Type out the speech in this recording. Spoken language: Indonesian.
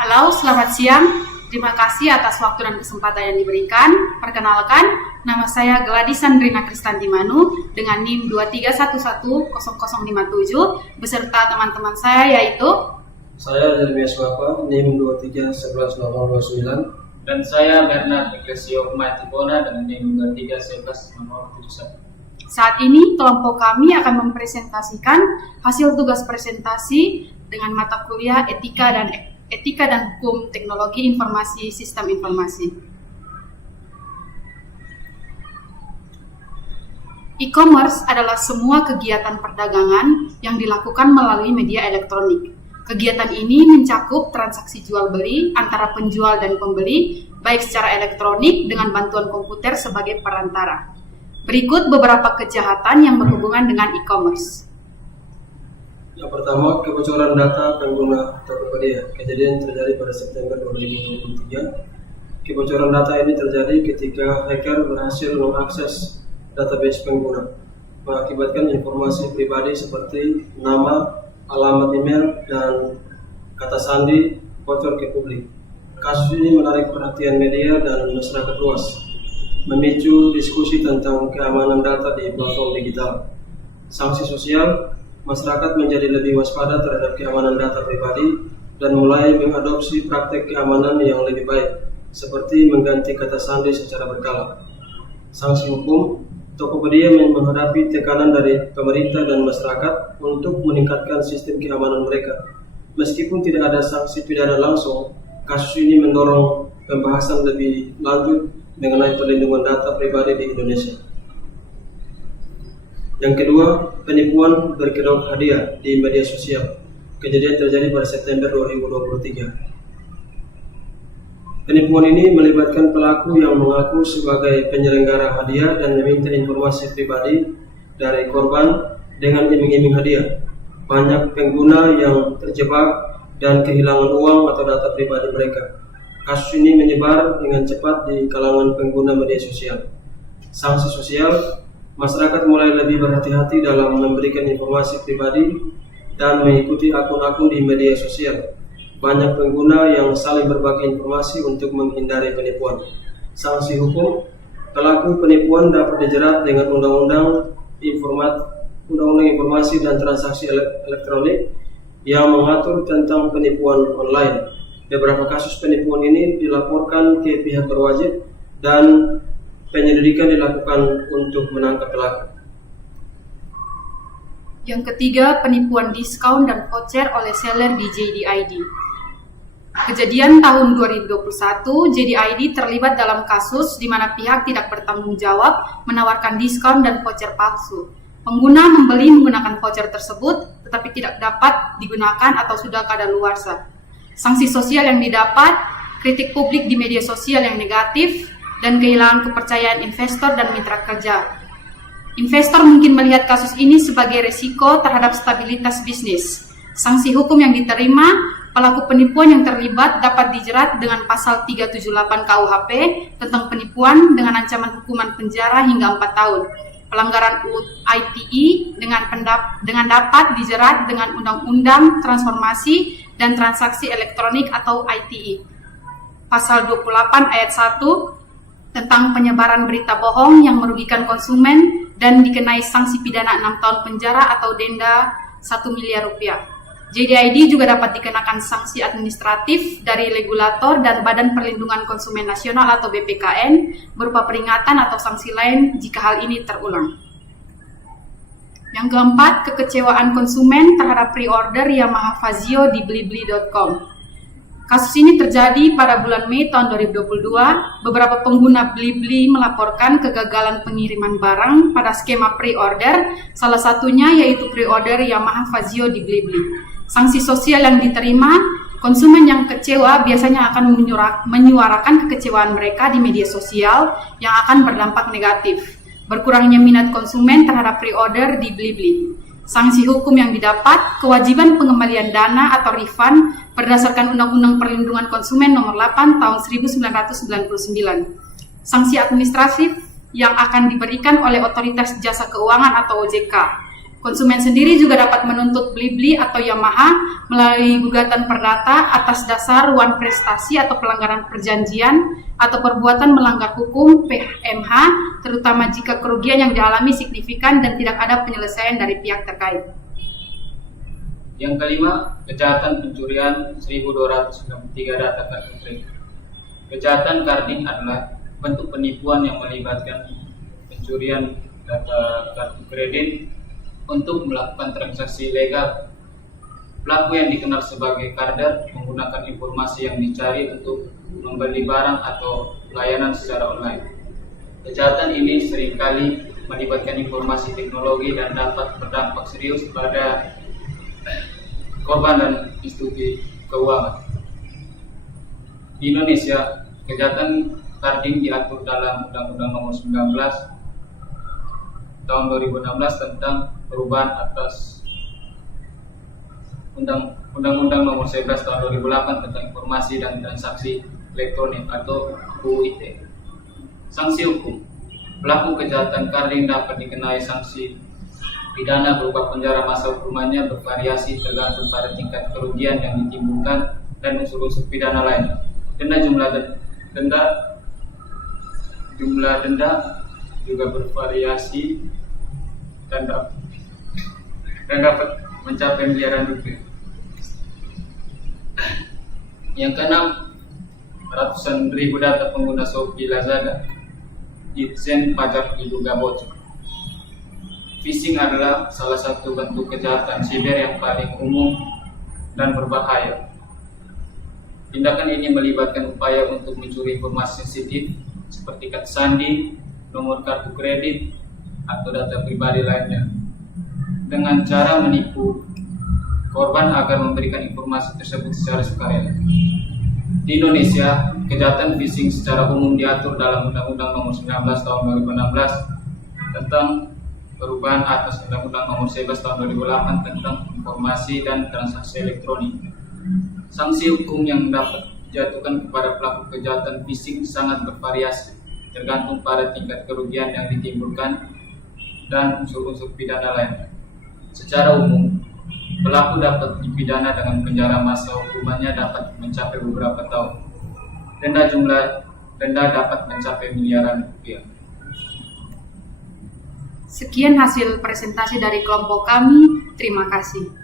Halo, selamat siang. Terima kasih atas waktu dan kesempatan yang diberikan. Perkenalkan, nama saya Gladys Sandrina Kristanti Manu dengan NIM 23110057 beserta teman-teman saya yaitu Saya Jeremias Wapa, NIM 23118029. Dan saya Bernard Ecclesio Matibona dengan NIM 23110071. saat ini kelompok kami akan mempresentasikan hasil tugas presentasi dengan mata kuliah Etika dan Hukum Teknologi Informasi Sistem Informasi. E-commerce adalah semua kegiatan perdagangan yang dilakukan melalui media elektronik. Kegiatan ini mencakup transaksi jual beli antara penjual dan pembeli, baik secara elektronik dengan bantuan komputer sebagai perantara. Berikut beberapa kejahatan yang berhubungan dengan e-commerce. Yang pertama, kebocoran data pengguna Tokopedia. Kejadian terjadi pada September 2023. Kebocoran data ini terjadi ketika hacker berhasil mengakses database pengguna, mengakibatkan informasi pribadi seperti nama, alamat email, dan kata sandi bocor ke publik. Kasus ini menarik perhatian media dan masyarakat luas, memicu diskusi tentang keamanan data di platform digital. Sanksi sosial, masyarakat menjadi lebih waspada terhadap keamanan data pribadi dan mulai mengadopsi praktek keamanan yang lebih baik, seperti mengganti kata sandi secara berkala. Sanksi hukum, Tokopedia menghadapi tekanan dari pemerintah dan masyarakat untuk meningkatkan sistem keamanan mereka. Meskipun tidak ada sanksi pidana langsung, kasus ini mendorong pembahasan lebih lanjut mengenai perlindungan data pribadi di Indonesia. Yang kedua, penipuan berkedok hadiah di media sosial. Kejadian terjadi pada September 2023. Penipuan ini melibatkan pelaku yang mengaku sebagai penyelenggara hadiah dan meminta informasi pribadi dari korban dengan iming-iming hadiah. Banyak pengguna yang terjebak dan kehilangan uang atau data pribadi mereka. Kasus ini menyebar dengan cepat di kalangan pengguna media sosial. Sanksi sosial, masyarakat mulai lebih berhati-hati dalam memberikan informasi pribadi dan mengikuti akun-akun di media sosial. Banyak pengguna yang saling berbagi informasi untuk menghindari penipuan. Sanksi hukum, pelaku penipuan dapat dijerat dengan Undang-Undang Informasi dan Transaksi Elektronik yang mengatur tentang penipuan online. Beberapa kasus penipuan ini dilaporkan ke pihak berwajib dan penyelidikan dilakukan untuk menangkap pelaku. Yang ketiga, penipuan diskon dan voucher oleh seller di JDID. Kejadian tahun 2021, JDID terlibat dalam kasus di mana pihak tidak bertanggung jawab menawarkan diskon dan voucher palsu. Pengguna membeli menggunakan voucher tersebut tetapi tidak dapat digunakan atau sudah kadaluarsa. Sanksi sosial yang didapat, kritik publik di media sosial yang negatif, dan kehilangan kepercayaan investor dan mitra kerja. Investor mungkin melihat kasus ini sebagai risiko terhadap stabilitas bisnis. Sanksi hukum yang diterima, pelaku penipuan yang terlibat dapat dijerat dengan pasal 378 KUHP tentang penipuan dengan ancaman hukuman penjara hingga 4 tahun. Pelanggaran ITE dengan dapat dijerat dengan Undang-Undang Transformasi dan Transaksi Elektronik atau ITE. Pasal 28 ayat 1 tentang penyebaran berita bohong yang merugikan konsumen dan dikenai sanksi pidana 6 tahun penjara atau denda 1 miliar rupiah. JDID juga dapat dikenakan sanksi administratif dari regulator dan Badan Perlindungan Konsumen Nasional atau BPKN berupa peringatan atau sanksi lain jika hal ini terulang. Yang keempat, kekecewaan konsumen terhadap pre-order Yamaha Fazio di blibli.com. Kasus ini terjadi pada bulan Mei tahun 2022. Beberapa pengguna Blibli melaporkan kegagalan pengiriman barang pada skema pre-order, salah satunya yaitu pre-order Yamaha Fazio di Blibli. Sanksi sosial yang diterima, konsumen yang kecewa biasanya akan menyuarakan kekecewaan mereka di media sosial yang akan berdampak negatif. Berkurangnya minat konsumen terhadap pre-order di Blibli. Sanksi hukum yang didapat, kewajiban pengembalian dana atau refund berdasarkan Undang-Undang Perlindungan Konsumen Nomor 8 Tahun 1999. Sanksi administratif yang akan diberikan oleh Otoritas Jasa Keuangan atau OJK. Konsumen sendiri juga dapat menuntut Blibli atau Yamaha melalui gugatan perdata atas dasar wan prestasi atau pelanggaran perjanjian atau perbuatan melanggar hukum PMH, terutama jika kerugian yang dialami signifikan dan tidak ada penyelesaian dari pihak terkait. Yang kelima, kejahatan pencurian 1293 data kartu kredit. Kejahatan carding adalah bentuk penipuan yang melibatkan pencurian data kartu kredit untuk melakukan transaksi legal. Pelaku yang dikenal sebagai karder menggunakan informasi yang dicari untuk membeli barang atau layanan secara online. Kejahatan ini seringkali melibatkan informasi teknologi dan dapat berdampak serius pada korban dan institusi keuangan. Di Indonesia, kejahatan carding diatur dalam Undang-Undang Nomor 19 Tahun 2016 tentang perubahan atas Undang-Undang Nomor 11 Tahun 2008 tentang Informasi dan Transaksi Elektronik atau UU ITE. Sanksi hukum: pelaku kejahatan carding dapat dikenai sanksi pidana berupa penjara, masa hukumannya bervariasi tergantung pada tingkat kerugian yang ditimbulkan dan unsur-unsur pidana lain. Jumlah denda juga bervariasi dan dapat mencapai miliaran rupiah. Yang keenam, ratusan ribu data pengguna Shopee, Lazada, Ditjen Pajak diduga bocor. Phishing adalah salah satu bentuk kejahatan siber yang paling umum dan berbahaya. Tindakan ini melibatkan upaya untuk mencuri informasi sensitif seperti kartu sandi, nomor kartu kredit, atau data pribadi lainnya dengan cara menipu korban agar memberikan informasi tersebut secara sukarela. Di Indonesia, kejahatan phishing secara umum diatur dalam Undang-Undang Nomor 19 Tahun 2016 tentang perubahan atas Undang-Undang Nomor 11 Tahun 2008 tentang Informasi dan Transaksi Elektronik. Sanksi hukum yang dapat dijatuhkan kepada pelaku kejahatan phishing sangat bervariasi, tergantung pada tingkat kerugian yang ditimbulkan dan unsur-unsur pidana lain. Secara umum, pelaku dapat dipidana dengan penjara, masa hukumannya dapat mencapai beberapa tahun. Denda dapat mencapai miliaran rupiah. Sekian hasil presentasi dari kelompok kami. Terima kasih.